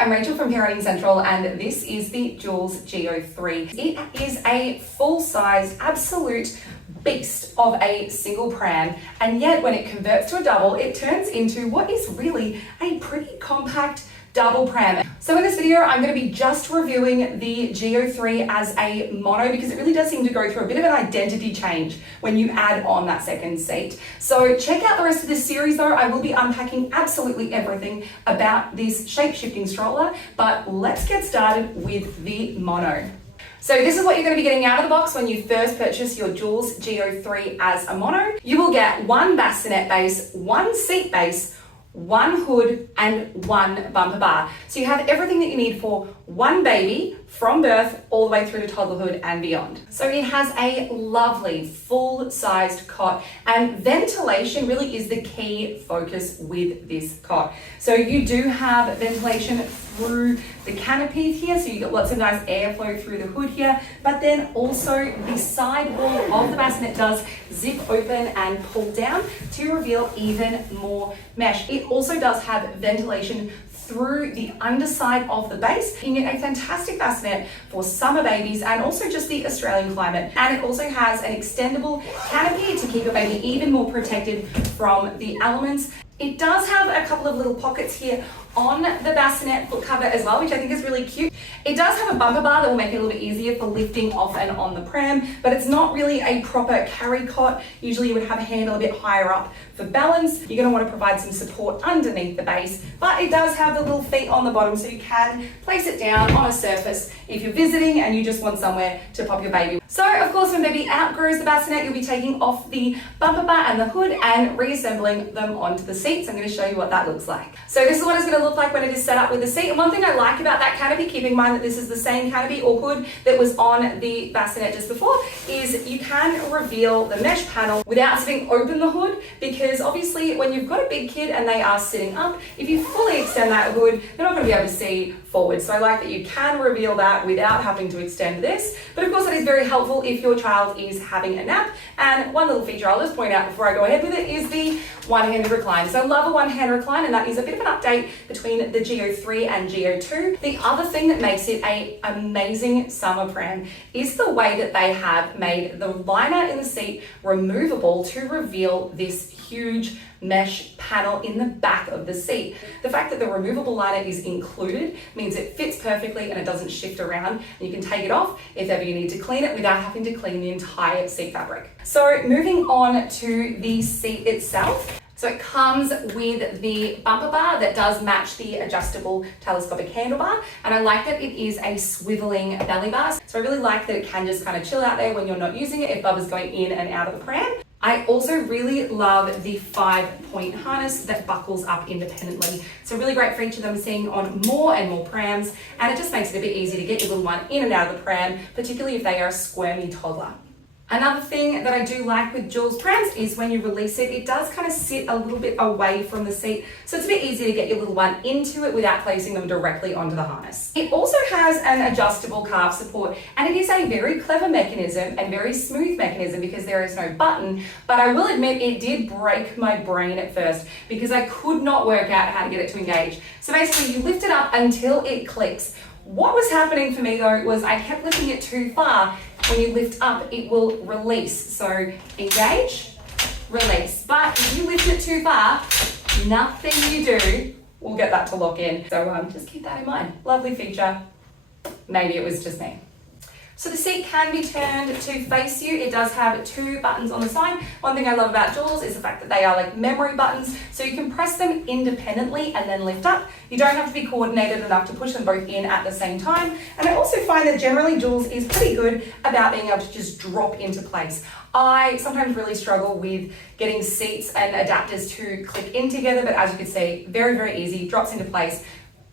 I'm Rachel from Parenting Central, and this is the Joolz Geo3. It is a full-size, absolute beast of a single pram, and yet when it converts to a double, it turns into what is really a pretty compact double pram. So in this video, I'm going to be just reviewing the Geo3 as a mono because it really does seem to go through a bit of an identity change when you add on that second seat. So check out the rest of this series though. I will be unpacking absolutely everything about this shape-shifting stroller, but let's get started with the mono. So this is what you're going to be getting out of the box when you first purchase your Joolz Geo3 as a mono. You will get one bassinet base, one seat base, one hood, and one bumper bar. So you have everything that you need for one baby from birth all the way through to toddlerhood and beyond. So it has a lovely full-sized cot, and ventilation really is the key focus with this cot. So you do have ventilation through the canopy here, so you get lots of nice airflow through the hood here, but then also the side wall of the bassinet does zip open and pull down to reveal even more mesh. It also does have ventilation through the underside of the base, making it a fantastic bassinet for summer babies and also just the Australian climate. And it also has an extendable canopy to keep your baby even more protected from the elements. It does have a couple of little pockets here on the bassinet foot cover as well, which I think is really cute. It does have a bumper bar that will make it a little bit easier for lifting off and on the pram, but it's not really a proper carry cot. Usually you would have a handle a bit higher up for balance. You're going to want to provide some support underneath the base, but it does have the little feet on the bottom so you can place it down on a surface if you're visiting and you just want somewhere to pop your baby. So of course when baby outgrows the bassinet, you'll be taking off the bumper bar and the hood and reassembling them onto the seats. I'm going to show you what that looks like. So this is what it's going to look like when it is set up with the seat. And one thing I like about that canopy, keep in mind that this is the same canopy or hood that was on the bassinet just before, is you can reveal the mesh panel without sitting open the hood, because obviously when you've got a big kid and they are sitting up, if you fully extend that hood, they're not going to be able to see forward. So I like that you can reveal that without having to extend this. But of course it is very helpful if your child is having a nap. And one little feature I'll just point out before I go ahead with it is the one-handed recline. So I love a one-hand recline, and that is a bit of an update between the Geo3 and Geo2. The other thing that makes it an amazing summer pram is the way that they have made the liner in the seat removable to reveal this huge mesh panel in the back of the seat. The fact that the removable liner is included means it fits perfectly and it doesn't shift around, and you can take it off if ever you need to clean it without having to clean the entire seat fabric. So moving on to the seat itself. So it comes with the bumper bar that does match the adjustable telescopic handlebar, and I like that it is a swiveling belly bar. So I really like that it can just kind of chill out there when you're not using it if Bubba's going in and out of the pram. I also really love the 5-point harness that buckles up independently. It's a really great feature that I'm seeing on more and more prams, and it just makes it a bit easier to get your little one in and out of the pram, particularly if they are a squirmy toddler. Another thing that I do like with Joolz prams is when you release it, it does kind of sit a little bit away from the seat, so it's a bit easier to get your little one into it without placing them directly onto the harness. It also has an adjustable calf support, and it is a very clever mechanism and very smooth mechanism because there is no button, but I will admit it did break my brain at first because I could not work out how to get it to engage. So basically you lift it up until it clicks. What was happening for me though was I kept lifting it too far. When you lift up, it will release. So engage, release. But if you lift it too far, nothing you do will get that to lock in. So just keep that in mind. Lovely feature. Maybe it was just me. So the seat can be turned to face you. It does have 2 buttons on the side. One thing I love about Joolz is the fact that they are like memory buttons, so you can press them independently and then lift up. You don't have to be coordinated enough to push them both in at the same time. And I also find that generally Joolz is pretty good about being able to just drop into place. I sometimes really struggle with getting seats and adapters to click in together, but as you can see, very, very easy, drops into place.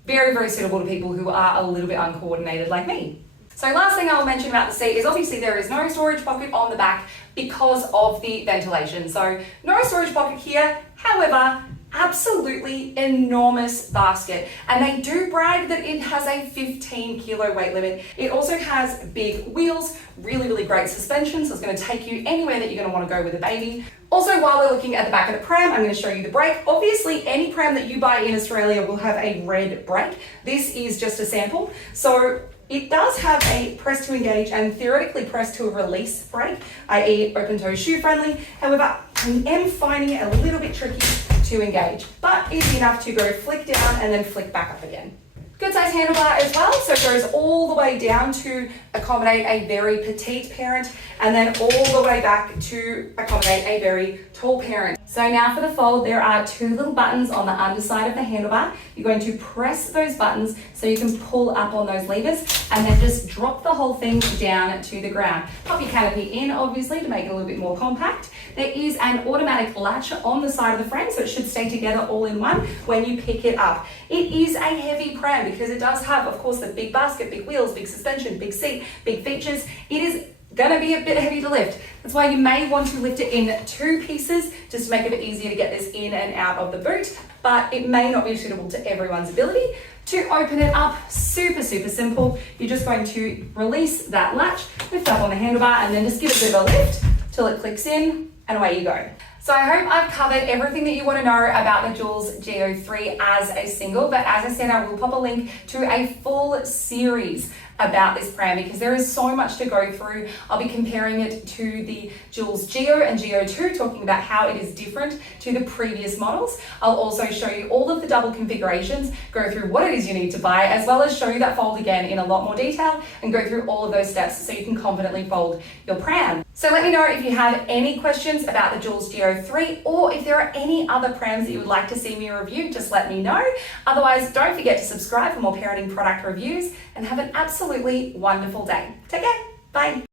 Very, very suitable to people who are a little bit uncoordinated like me. So last thing I'll mention about the seat is obviously there is no storage pocket on the back because of the ventilation. So no storage pocket here. However, absolutely enormous basket, and they do brag that it has a 15 kilo weight limit. It also has big wheels, really great suspension, so it's going to take you anywhere that you're going to want to go with a baby. Also, while we're looking at the back of the pram, I'm going to show you the brake. Obviously, any pram that you buy in Australia will have a red brake. This is just a sample. So it does have a press to engage and theoretically press to release brake, i.e. open toe shoe friendly. However, I am finding it a little bit tricky to engage, but easy enough to go flick down and then flick back up again. Good size handlebar as well, so it goes all the way down to accommodate a very petite parent and then all the way back to accommodate a very tall parent. So now for the fold, there are two little buttons on the underside of the handlebar. You're going to press those buttons so you can pull up on those levers and then just drop the whole thing down to the ground. Pop your canopy in, obviously, to make it a little bit more compact. There is an automatic latch on the side of the frame, so it should stay together all in one when you pick it up. It is a heavy pram because it does have, of course, the big basket, big wheels, big suspension, big seat, big features. It is going to be a bit heavy to lift. That's why you may want to lift it in two pieces just to make it a bit easier to get this in and out of the boot, but it may not be suitable to everyone's ability. To open it up, super simple. You're just going to release that latch, lift up on the handlebar, and then just give it a bit of a lift till it clicks in, and away you go. So I hope I've covered everything that you want to know about the Joolz Geo3 as a single, but as I said, I will pop a link to a full series about this pram because there is so much to go through. I'll be comparing it to the Joolz Geo and Geo2, talking about how it is different to the previous models. I'll also show you all of the double configurations, go through what it is you need to buy, as well as show you that fold again in a lot more detail and go through all of those steps so you can confidently fold your pram. So let me know if you have any questions about the Joolz Geo3 or if there are any other prams that you would like to see me review, just let me know. Otherwise, don't forget to subscribe for more parenting product reviews and have an absolutely wonderful day. Take care. Bye.